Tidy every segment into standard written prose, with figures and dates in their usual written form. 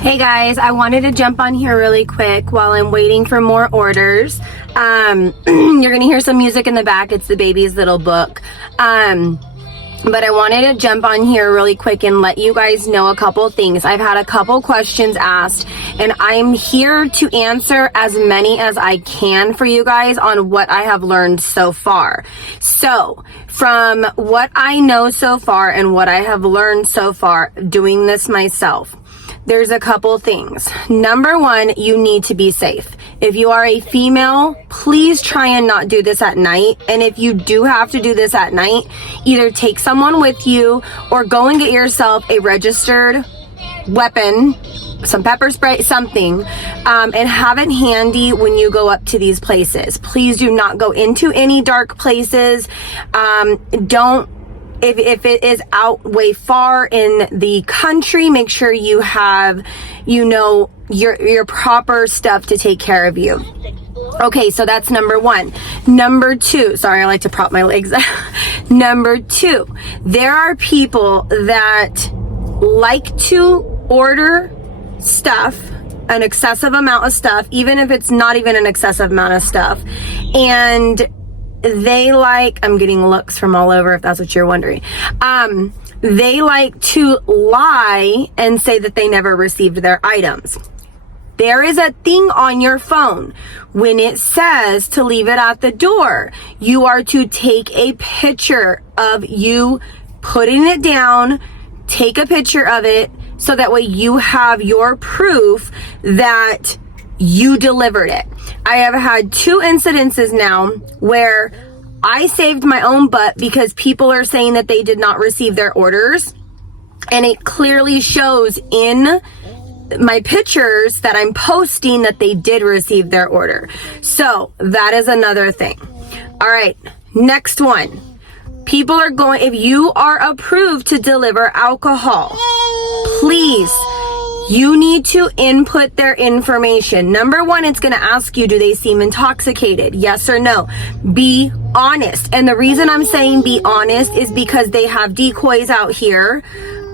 Hey guys, I wanted to jump on here really quick while I'm waiting for more orders. You're gonna hear some music in the back. It's the baby's little book. But I wanted to jump on here really quick and let you guys know a couple things. I've had a couple questions asked, and I'm here to answer as many as I can for you guys on what I have learned so far. So, from what I know so far and what I have learned so far doing this myself, there's a couple things. Number one, you need to be safe. If you are a female, please try and not do this at night. And if you do have to do this at night, either take someone with you or go and get yourself a registered weapon, some pepper spray, something, and have it handy when you go up to these places. Please do not go into any dark places. If it is out way far in the country, make sure you have, your proper stuff to take care of you. Okay, so that's number one. Number two, sorry, I like to prop my legs. Number two, there are people that like to order stuff, an excessive amount of stuff, even if it's not even an excessive amount of stuff. And I'm getting looks from all over if that's what you're wondering. They like to lie and say that they never received their items. There is a thing on your phone when it says to leave it at the door. You are to take a picture of you putting it down, take a picture of it, so that way you have your proof that you delivered it. I have had 2 incidences now where I saved my own butt because people are saying that they did not receive their orders, and it clearly shows in my pictures that I'm posting that they did receive their order. So that is another thing. All right, next one. People are going, if you are approved to deliver alcohol, please, you need to input their information. Number one, it's going to ask you, do they seem intoxicated? Yes or no? Be honest. And the reason I'm saying be honest is because they have decoys out here.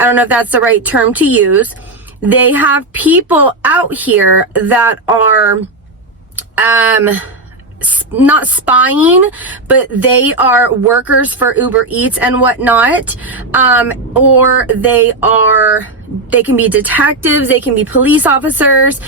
I don't know if that's the right term to use. They have people out here that are, not spying, but they are workers for Uber Eats and whatnot, or they can be detectives, they can be police officers.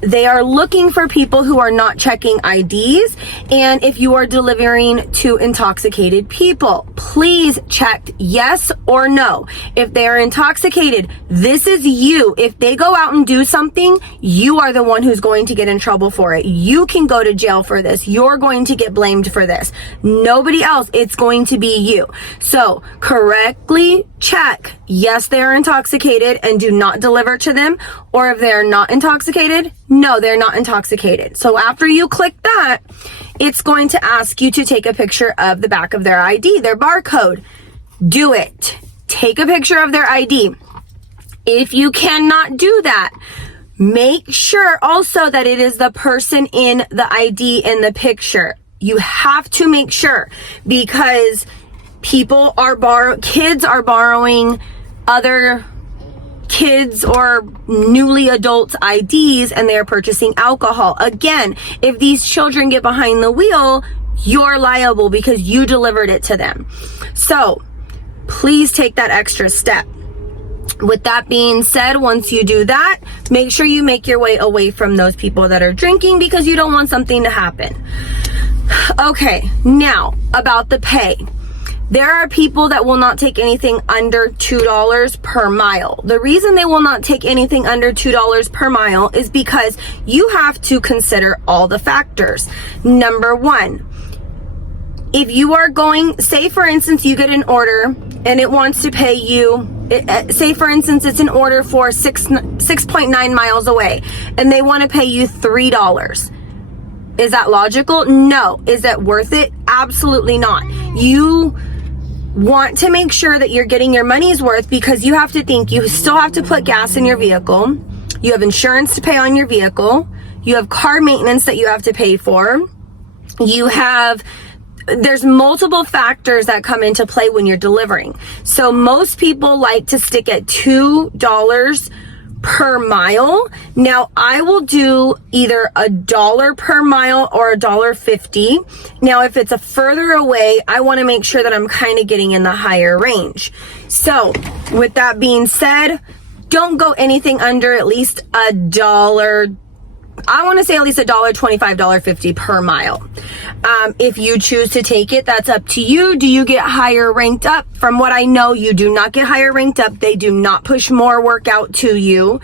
They are looking for people who are not checking IDs, and if you are delivering to intoxicated people, please check yes or no. If they are intoxicated, this is you. If they go out and do something, you are the one who's going to get in trouble for it. You can go to jail for this. You're going to get blamed for this. Nobody else. It's going to be you. So correctly check yes, they are intoxicated and do not deliver to them, or if they're not intoxicated, no, they're not intoxicated. So after you click that, it's going to ask you to take a picture of the back of their ID, their barcode. Do it. Take a picture of their ID. If you cannot do that, make sure also that it is the person in the ID in the picture. You have to make sure, because kids are borrowing other kids or newly adults' IDs, and they are purchasing alcohol. Again, if these children get behind the wheel, you're liable because you delivered it to them. So please take that extra step. With that being said, once you do that, make sure you make your way away from those people that are drinking, because you don't want something to happen. Okay, now about the pay. There are people that will not take anything under $2 per mile. The reason they will not take anything under $2 per mile is because you have to consider all the factors. Number one, if you are going, say for instance, you get an order and it wants to pay you, say for instance, it's an order for 6.9 miles away and they want to pay you $3. Is that logical? No. Is that worth it? Absolutely not. You want to make sure that you're getting your money's worth, because you have to think, you still have to put gas in your vehicle. You have insurance to pay on your vehicle. You have car maintenance that you have to pay for. There's multiple factors that come into play when you're delivering. So most people like to stick at $2 per mile. Now I will do either $1 per mile or $1.50. Now if it's a further away, I want to make sure that I'm kind of getting in the higher range. So with that being said, don't go anything under at least $1. I want to say at least $1.25, $1.50 per mile. If you choose to take it, that's up to you. Do you get higher ranked up? From what I know, you do not get higher ranked up. They do not push more work out to you.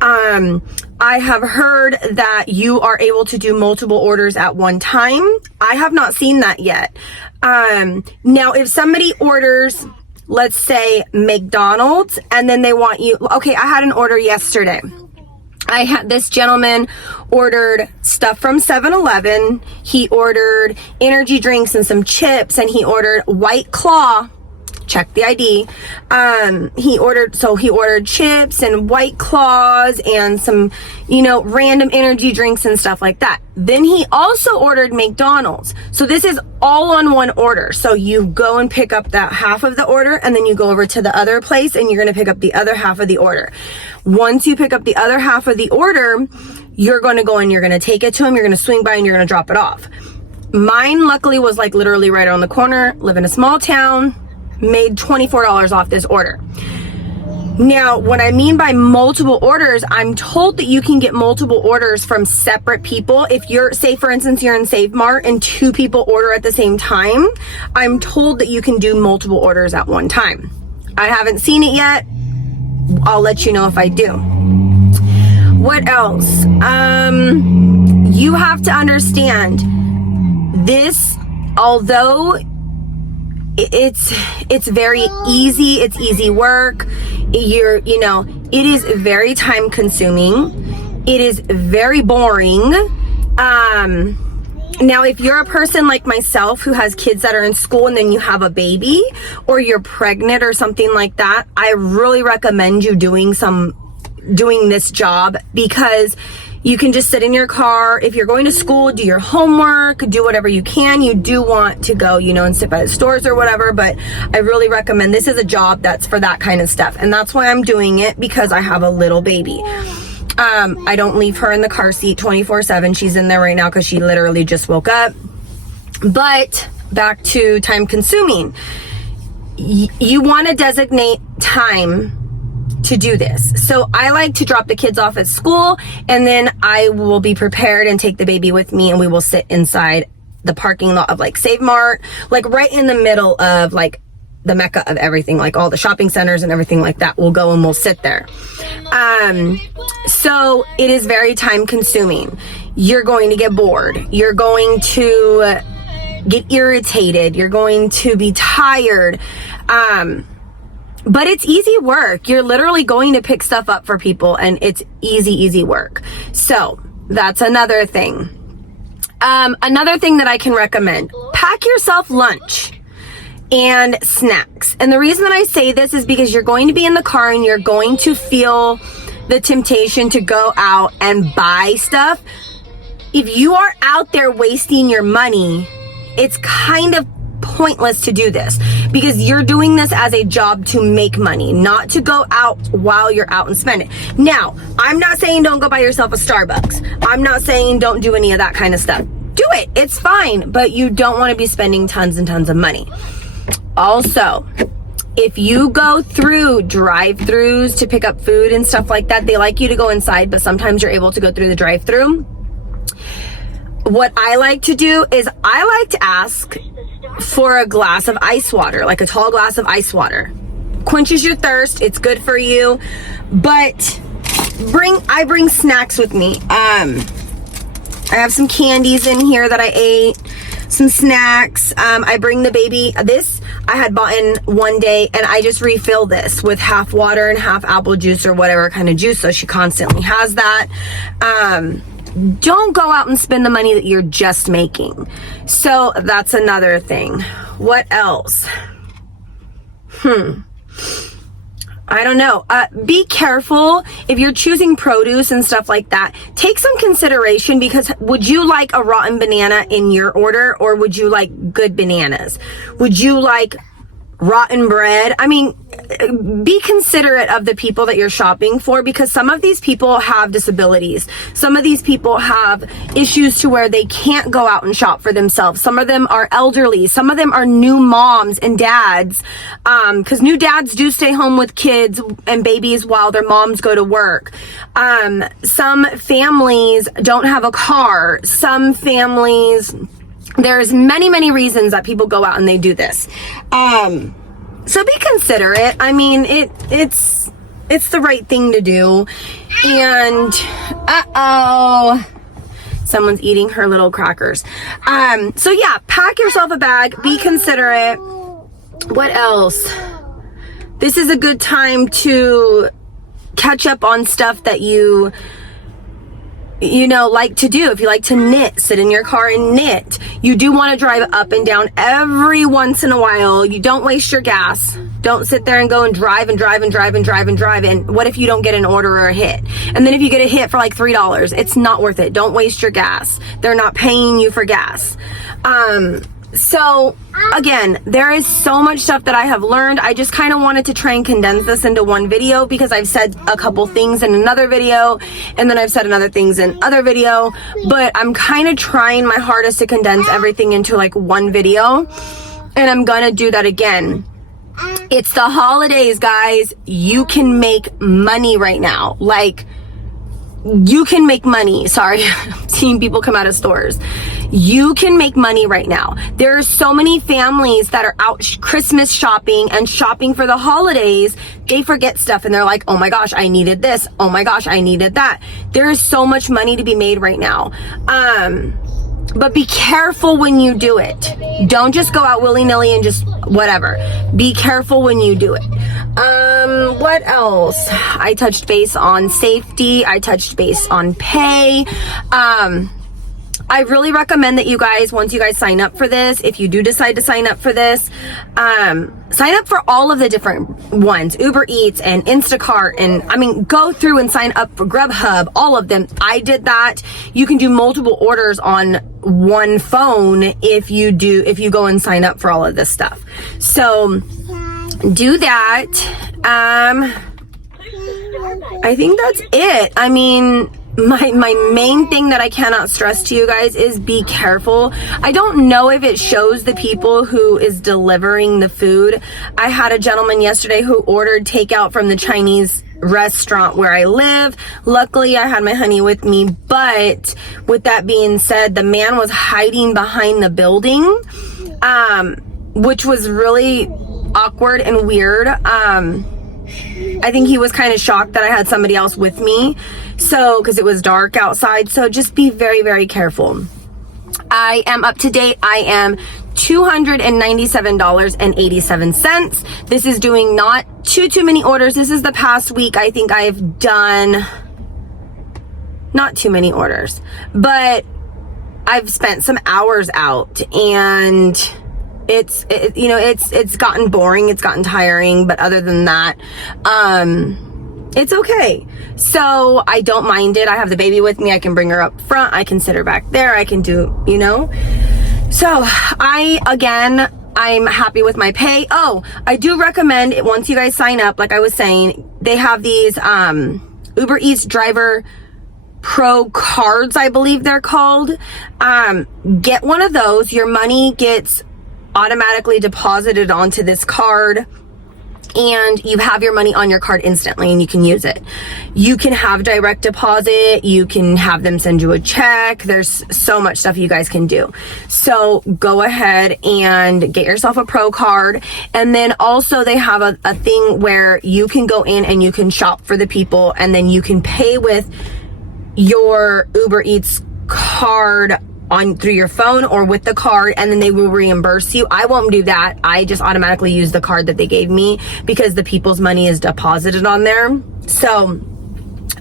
I have heard that you are able to do multiple orders at one time. I have not seen that yet. Now, if somebody orders, let's say McDonald's, and then they want you, okay, I had an order yesterday. I had this gentleman ordered stuff from 7-Eleven. He ordered energy drinks and some chips, and he ordered White Claw. Check the ID. He ordered chips and White Claws and some, random energy drinks and stuff like that. Then he also ordered McDonald's. So this is all on one order. So you go and pick up that half of the order, and then you go over to the other place and you're going to pick up the other half of the order. Once you pick up the other half of the order, you're going to go and you're going to take it to him. You're going to swing by and you're going to drop it off. Mine luckily was like literally right around the corner. Live in a small town. Made $24 off this order. Now, what I mean by multiple orders, I'm told that you can get multiple orders from separate people. If you're, say for instance, you're in Save Mart and 2 people order at the same time, I'm told that you can do multiple orders at one time. I haven't seen it yet. I'll let you know if I do. What else? You have to understand this, although it's very easy. It's easy work. It is very time consuming. It is very boring. Now, if you're a person like myself who has kids that are in school and then you have a baby or you're pregnant or something like that, I really recommend you doing this job, because you can just sit in your car. If you're going to school, do your homework, do whatever you can. You do want to go, and sit by the stores or whatever, but I really recommend this is a job that's for that kind of stuff. And that's why I'm doing it, because I have a little baby. I don't leave her in the car seat 24/7. She's in there right now because she literally just woke up. But back to time consuming. You want to designate time to do this. So I like to drop the kids off at school, and then I will be prepared and take the baby with me, and we will sit inside the parking lot of like Save Mart, like right in the middle of like the mecca of everything, like all the shopping centers and everything like that. We'll go and we'll sit there. So it is very time consuming. You're going to get bored. You're going to get irritated. You're going to be tired. But it's easy work. You're literally going to pick stuff up for people, and it's easy work. So that's another thing. Another thing that I can recommend, pack yourself lunch and snacks. And the reason that I say this is because you're going to be in the car and you're going to feel the temptation to go out and buy stuff. If you are out there wasting your money, it's kind of pointless to do this, because you're doing this as a job to make money, not to go out while you're out and spend it. Now, I'm not saying don't go buy yourself a Starbucks. I'm not saying don't do any of that kind of stuff. Do it. It's fine, but you don't want to be spending tons and tons of money. Also, if you go through drive-thrus to pick up food and stuff like that, they like you to go inside, but sometimes you're able to go through the drive-thru. What I like to do is I like to ask for a glass of ice water, like a tall glass of ice water. Quenches your thirst. It's good for you. But I bring snacks with me. I have some candies in here that I ate, some snacks. I bring the baby. This I had bought in one day, and I just refill this with half water and half apple juice or whatever kind of juice, so she constantly has that. Don't go out and spend the money that you're just making. So that's another thing. What else? I don't know. Be careful if you're choosing produce and stuff like that. Take some consideration, because would you like a rotten banana in your order, or would you like good bananas? Would you like rotten bread. I mean, be considerate of the people that you're shopping for, because some of these people have disabilities. Some of these people have issues to where they can't go out and shop for themselves. Some of them are elderly. Some of them are new moms and dads, because new dads do stay home with kids and babies while their moms go to work. Some families don't have a car. Some families, there's many reasons that people go out and they do this. So be considerate. I mean, it's the right thing to do. And someone's eating her little crackers. So yeah, pack yourself a bag, be considerate. What else? This is a good time to catch up on stuff that you know, like to do. If you like to knit, sit in your car and knit. You do want to drive up and down every once in a while. You don't waste your gas. Don't sit there and go and drive. And what if you don't get an order or a hit? And then if you get a hit for like $3, it's not worth it. Don't waste your gas. They're not paying you for gas. So again, there is so much stuff that I have learned. I just kind of wanted to try and condense this into one video, because I've said a couple things in another video, and then I've said another things in other video, but I'm kind of trying my hardest to condense everything into like one video, and I'm gonna do that again. It's the holidays, guys. You can make money right now. Like, you can make money. Sorry, I'm seeing people come out of stores. You can make money right now. There are so many families that are out Christmas shopping and shopping for the holidays. They forget stuff and they're like, oh my gosh, I needed this. Oh my gosh, I needed that. There is so much money to be made right now. But be careful when you do it. Don't just go out willy-nilly and just whatever. Be careful when you do it. What else? I touched base on safety. I touched base on pay. I really recommend that you guys, once you guys sign up for this, if you do decide to sign up for this, sign up for all of the different ones, Uber Eats and Instacart, and I mean, go through and sign up for Grubhub, all of them. I did that. You can do multiple orders on one phone if you go and sign up for all of this stuff. So do that. I think that's it. I mean, my main thing that I cannot stress to you guys is be careful. I don't know if it shows the people who is delivering the food. I had a gentleman yesterday who ordered takeout from the Chinese restaurant where I live. Luckily, I had my honey with me, but with that being said, the man was hiding behind the building, which was really awkward and weird. I think he was kind of shocked that I had somebody else with me. So, because it was dark outside. So just be very careful. I am up to date. I am $297.87. This is doing not too many orders. This is the past week. I think I've done not too many orders, but I've spent some hours out, and it's gotten boring. It's gotten tiring, but other than that, it's okay. So I don't mind it. I have the baby with me. I can bring her up front. I can sit her back there. I can do, So I'm happy with my pay. Oh, I do recommend it once you guys sign up. Like I was saying, they have these Uber Eats Driver Pro cards, I believe they're called. Get one of those. Your money gets automatically deposited onto this card, and you have your money on your card instantly, and you can use it. You can have direct deposit. You can have them send you a check. There's so much stuff you guys can do. So go ahead and get yourself a pro card. And then also they have a thing where you can go in and you can shop for the people, and then you can pay with your Uber Eats card through your phone or with the card, and then they will reimburse you. I won't do that. I just automatically use the card that they gave me because the people's money is deposited on there. So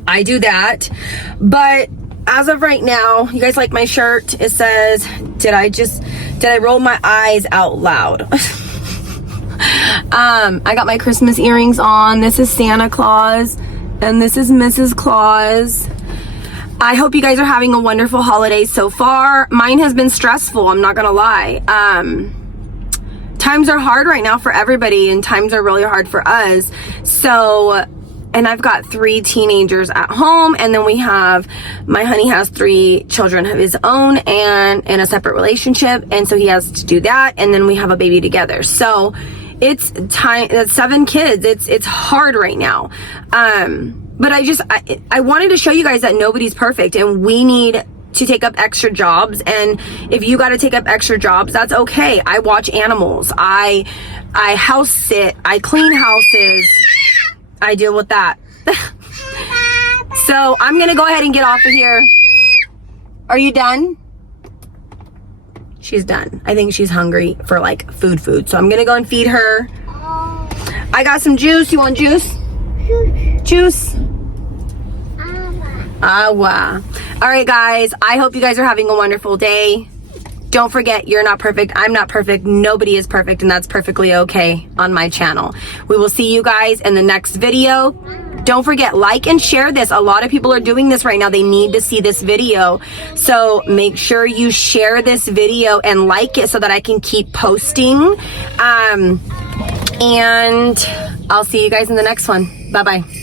I do that. But as of right now, you guys like my shirt? It says, did I roll my eyes out loud? I got my Christmas earrings on. This is Santa Claus and this is Mrs. Claus. I hope you guys are having a wonderful holiday so far. Mine has been stressful, I'm not gonna lie. times are hard right now for everybody, and times are really hard for us. So, and I've got 3 teenagers at home, and then my honey has 3 children of his own and in a separate relationship, and so he has to do that, and then we have a baby together. So it's time. That's 7 kids. It's hard right now. But I wanted to show you guys that nobody's perfect, and we need to take up extra jobs. And if you got to take up extra jobs, that's okay. I watch animals. I house sit. I clean houses. I deal with that. So I'm gonna go ahead and get off of here. Are you done? She's done. I think she's hungry for like food. So I'm gonna go and feed her. I got some juice. You want juice? Juice. Awa. All right, guys. I hope you guys are having a wonderful day. Don't forget, you're not perfect. I'm not perfect. Nobody is perfect, and that's perfectly okay on my channel. We will see you guys in the next video. Don't forget, like and share this. A lot of people are doing this right now. They need to see this video. So make sure you share this video and like it so that I can keep posting. And I'll see you guys in the next one. Bye-bye.